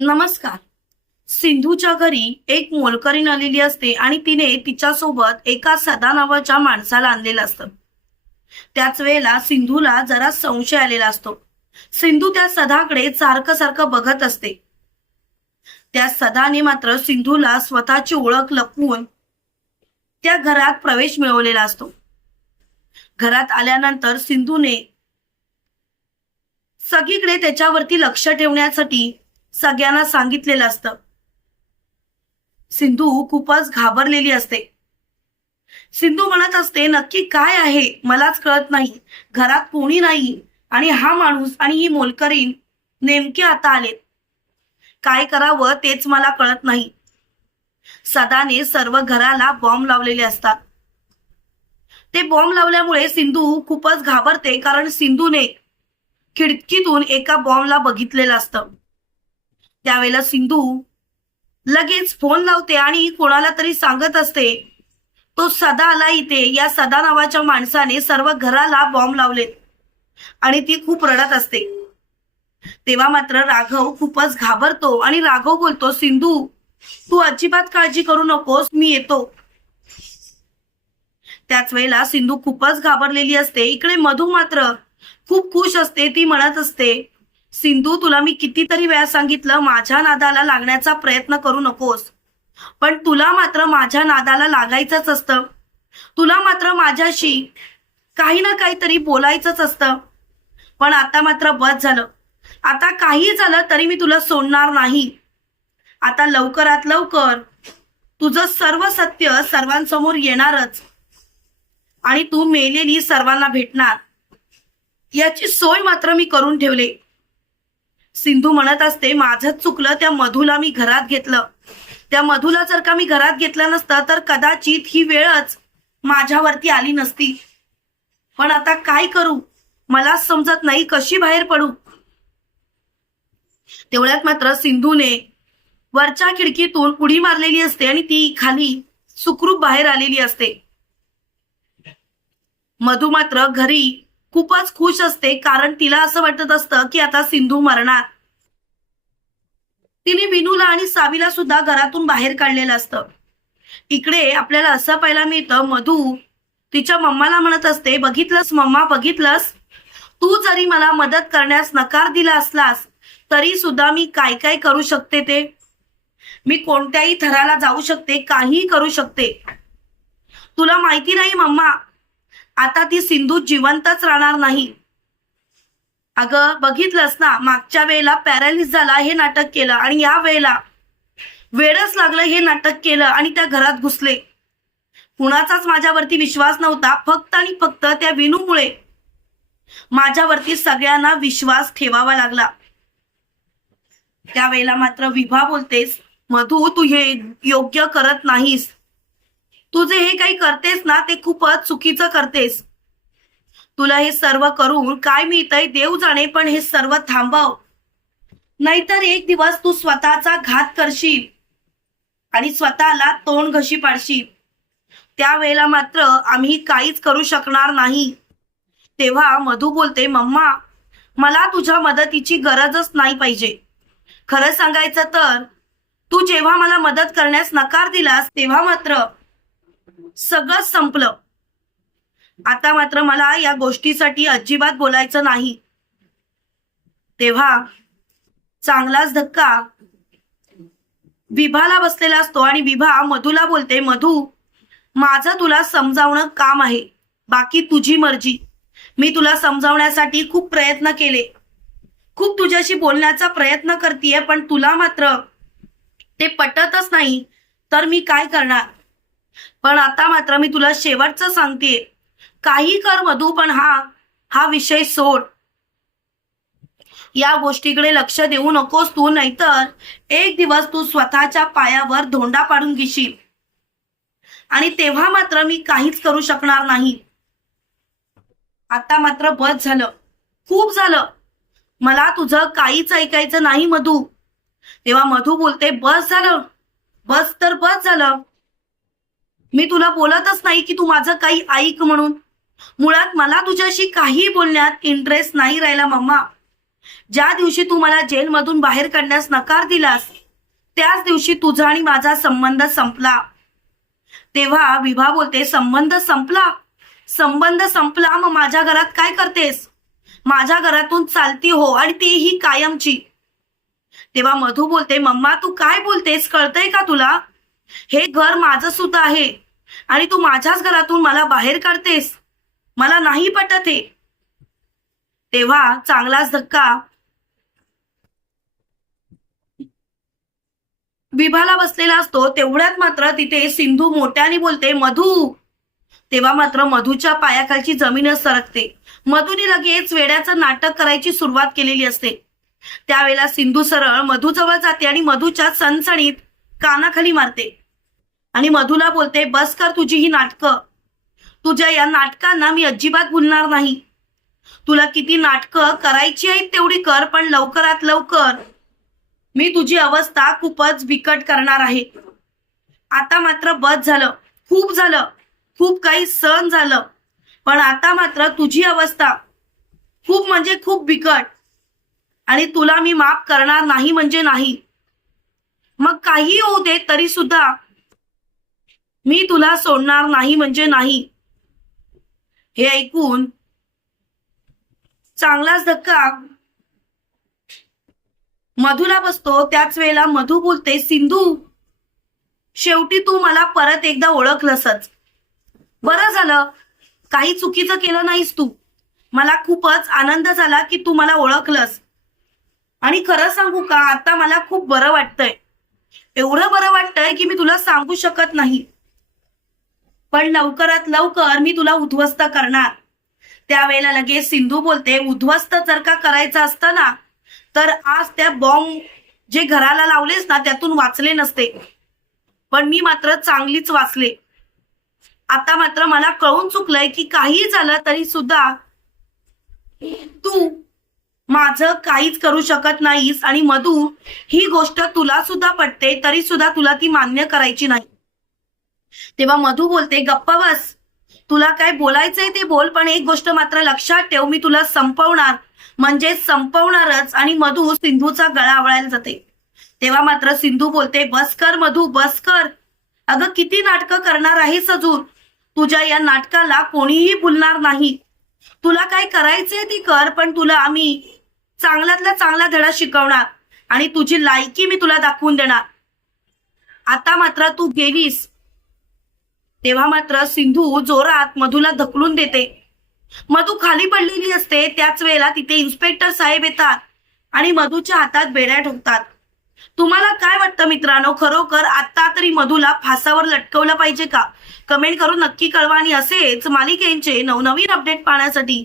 नमस्कार. सिंधूच्या घरी एक मोलकरीण आलेली असते आणि तिने तिच्यासोबत एका सदा नावाच्या माणसाला आणलेलं असतं. त्याच वेळेला सिंधूला जरा संशय आलेला असतो. सिंधू त्या सदाकडे सारखं सारखं बघत असते. त्या सदाने मात्र सिंधूला स्वतःची ओळख लपवून त्या घरात प्रवेश मिळवलेला असतो. घरात आल्यानंतर सिंधूने सगळीकडे त्याच्यावरती लक्ष ठेवण्यासाठी सगळ्यांना सांगितलेलं असतं. सिंधू खूपच घाबरलेली असते. सिंधू म्हणत असते नक्की काय आहे? मलाच कळत नाही. घरात कोणी नाही. आणि हा माणूस आणि ही मोलकरीण नेमके आता आलेत. काय करावं तेच मला कळत नाही. सदाने सर्व घराला बॉम्ब लावलेले असतात. ते बॉम्ब लावल्यामुळे सिंधू खूपच घाबरते कारण सिंधूने खिडकीतून एका बॉम्बला बघितलेलं असतं. त्यावेळेला सिंधू लगेच फोन लावते आणि कोणाला तरी सांगत असते तो सदा आला इथे. या सदा नावाच्या माणसाने सर्व घराला बॉम्ब लावले आणि ती खूप रडत असते. तेव्हा मात्र राघव खूपच घाबरतो आणि राघव बोलतो सिंधू तू अजिबात काळजी करू नकोस मी येतो. त्याच वेळेला सिंधू खूपच घाबरलेली असते. इकडे मधू मात्र खूप खुश असते ती म्हणत असते सिंधू तुला मी कितीतरी वेळा सांगितलं माझ्या नादाला लागण्याचा प्रयत्न करू नकोस. पण तुला मात्र माझ्या नादाला लागायचंच असतं. तुला मात्र माझ्याशी काही ना काहीतरी बोलायचंच असतं. पण आता मात्र बस झालं. आता काही झालं तरी मी तुला सोडणार नाही. आता लवकरात लवकर तुझं सर्व सत्य सर्वांसमोर येणारच. आणि तू मेलेली सर्वांना भेटणार. याची सोय मात्र मी करून ठेवले. सिंधू म्हणत असते माझंच चुकलं त्या मधूला मी घरात घेतलं. त्या मधूला जर का मी घरात घेतलं नसतं तर कदाचित ही वेळच माझ्यावरती आली नसती. पण आता काय करू? मला समजत नाही कशी बाहेर पडू. तेवढ्यात मात्र सिंधूने वरच्या खिडकीतून उडी मारलेली असते आणि ती खाली सुखरूप बाहेर आलेली असते. मधू मात्र घरी खूपच खुश असते कारण तिला असं वाटत असतं की आता सिंधू मरणार. तिने विनूला आणि सावीला सुद्धा घरातून बाहेर काढलेलं असतं. इकडे आपल्याला असं पाहायला मिळतं मधू तिच्या मम्माला म्हणत असते बघितलंस मम्मा बघितलंस? तू जरी मला मदत करण्यास नकार दिला असलास तरी सुद्धा मी काय काय करू शकते ते? मी कोणत्याही थराला जाऊ शकते काहीही करू शकते. तुला माहिती नाही मम्मा आता ती सिंधू जिवंतच राहणार नाही. अगं बघितलंस ना मागच्या वेळेला पॅरालिस झाला हे नाटक केलं आणि या वेळेला वेळच लागलं हे नाटक केलं आणि त्या घरात घुसले. कुणाचाच माझ्यावरती विश्वास नव्हता फक्त आणि फक्त त्या विनूमुळे माझ्यावरती सगळ्यांना विश्वास ठेवावा लागला. त्यावेळेला मात्र विभा बोलतेस मधू तू हे योग्य करत नाहीस. तू जे हे काही करतेस ना ते खूपच चुकीचं करतेस. तुला हे सर्व करून काय मिळतंय देव जाणे पण हे सर्व थांबव. नाहीतर एक दिवस तू स्वतःचा घात करशील आणि स्वतःला तोंड घशी पाडशील. त्यावेळेला मात्र आम्ही काहीच करू शकणार नाही. तेव्हा मधू बोलते मम्मा मला तुझ्या मदतीची गरजच नाही पाहिजे. खरं सांगायचं तर तू जेव्हा मला मदत करण्यास नकार दिलास तेव्हा मात्र सगळं संपलं. आता मात्र मला या गोष्टीसाठी अजिबात बोलायचं नाही. तेव्हा चांगलाच धक्का. विभाला बसलेला असतो आणि विभा मधूला बोलते मधू माझं तुला समजावणं काम आहे. बाकी तुझी मर्जी. मी तुला समजावण्यासाठी खूप प्रयत्न केले. खूप तुझ्याशी बोलण्याचा प्रयत्न करतीये पण तुला मात्र ते पटतच नाही. तर मी काय करणार? पण आता मात्र मी तुला शेवटचं सांगते. काही कर मधू पण हा हा विषय सोड. या गोष्टीकडे लक्ष देऊ नकोस तू नाहीतर एक दिवस तू स्वतःच्या पायावर धोंडा पाडून घेशील. आणि तेव्हा मात्र मी काहीच करू शकणार नाही. आता मात्र बस झालं. खूप झालं. मला तुझं काहीच ऐकायचं नाही मधू. तेव्हा मधू बोलते बस झालं. बस तर बस झालं. मी तुला बोलतच नाही की तू माझं काही ऐक म्हणून. मुळात मला तुझ्याशी काही बोलण्यात इंटरेस्ट नाही राहिला मम्मा. ज्या दिवशी तू मला जेलमधून बाहेर काढण्यास नकार दिलास त्याच दिवशी तुझा आणि माझा संबंध संपला. तेव्हा विभा बोलते संबंध संपला? संबंध संपला मग माझ्या घरात काय करतेस? माझ्या घरातून चालती हो आणि तीही कायमची. तेव्हा मधू बोलते मम्मा तू काय बोलतेस? कळतंय का तुला? हे घर माझं सुद्धा आहे. आणि तू माझ्याच घरातून मला बाहेर काढतेस. मला नाही पटत हे. तेव्हा चांगलाच धक्का विभाला बसलेला असतो. तेवढ्यात मात्र तिथे सिंधू मोठ्याने बोलते मधू. तेव्हा मात्र मधूच्या पायाखालची जमीनच सरकते. मधूने लगेच वेड्याचं नाटक करायची सुरुवात केलेली असते. त्यावेळेला सिंधू सरळ मधू जवळ जाते आणि मधूच्या सणसणीत कानाखाली मारते. आणि मधूला बोलते बस कर तुझी ही नाटकं. तुझ्या या नाटकांना मी अजिबात भुलणार नाही. तुला किती नाटकं करायची आहेत तेवढी कर पण लवकरात लवकर मी तुझी अवस्था खूपच बिकट करणार आहे. आता मात्र बस झालं. खूप झालं. खूप काही सण झालं. पण आता मात्र तुझी अवस्था खूप म्हणजे खूप बिकट. आणि तुला मी माफ करणार नाही म्हणजे नाही. मग काही होऊ दे तरी सुद्धा मी तुला सोडणार नाही म्हणजे नाही. हे ऐकून चांगलाच धक्का. मधूला बसतो त्याच वेळेला मधू बोलते सिंधू शेवटी तू मला परत एकदा ओळखलंसच. बरं झालं. काही चुकीचं केलं नाहीस तू. मला खूपच आनंद झाला की तू मला ओळखलंस. आणि खरं सांगू का आता मला खूप बरं वाटतंय. एवढं बरं वाटतंय की मी तुला सांगू शकत नाही. पण लवकरात लवकर मी तुला उद्ध्वस्त करणार. त्यावेळेला लगेच सिंधू बोलते उद्ध्वस्त जर का करायचं असतं ना तर आज त्या बॉम्ब जे घराला लावलेस ना त्यातून वाचले नसते. पण मी मात्र चांगलीच वाचले. आता मात्र मला कळून चुकलंय की काही झालं तरी सुद्धा तू माझं काहीच करू शकत नाहीस आणि मधू ही गोष्ट तुला सुद्धा पटते तरी सुद्धा तुला ती मान्य करायची नाही. तेव्हा मधू बोलते गप्प बस तुला काय बोलायचंय ते बोल पण एक गोष्ट मात्र लक्षात ठेव मी तुला संपवणार. म्हणजे संपवणारच आणि मधू सिंधूचा गळा आवळायला जाते. तेव्हा मात्र सिंधू बोलते बस कर मधू बस कर. अगं किती नाटकं करणार आहेस अजून? तुझ्या या नाटकाला कोणीही भुलणार नाही. तुला काय करायचंय ती कर पण तुला आम्ही चांगल्यातला चांगला धडा शिकवणार आणि तुझी लायकी मी तुला दाखवून देणार. आता मात्र तू गेलीस. तेव्हा मात्र सिंधू जोरात मधूला धकलून देते. मधू खाली पडलेली असते त्याच वेळेला तिथे इन्स्पेक्टर साहेब येतात आणि मधूच्या हातात बेड्या ठोकतात. तुम्हाला काय वाटतं मित्रांनो? खरोखर आता तरी मधूला फासावर लटकवलं पाहिजे का? कमेंट करून नक्की कळवा आणि असेच मालिकेंचे नवनवीन अपडेट पाहण्यासाठी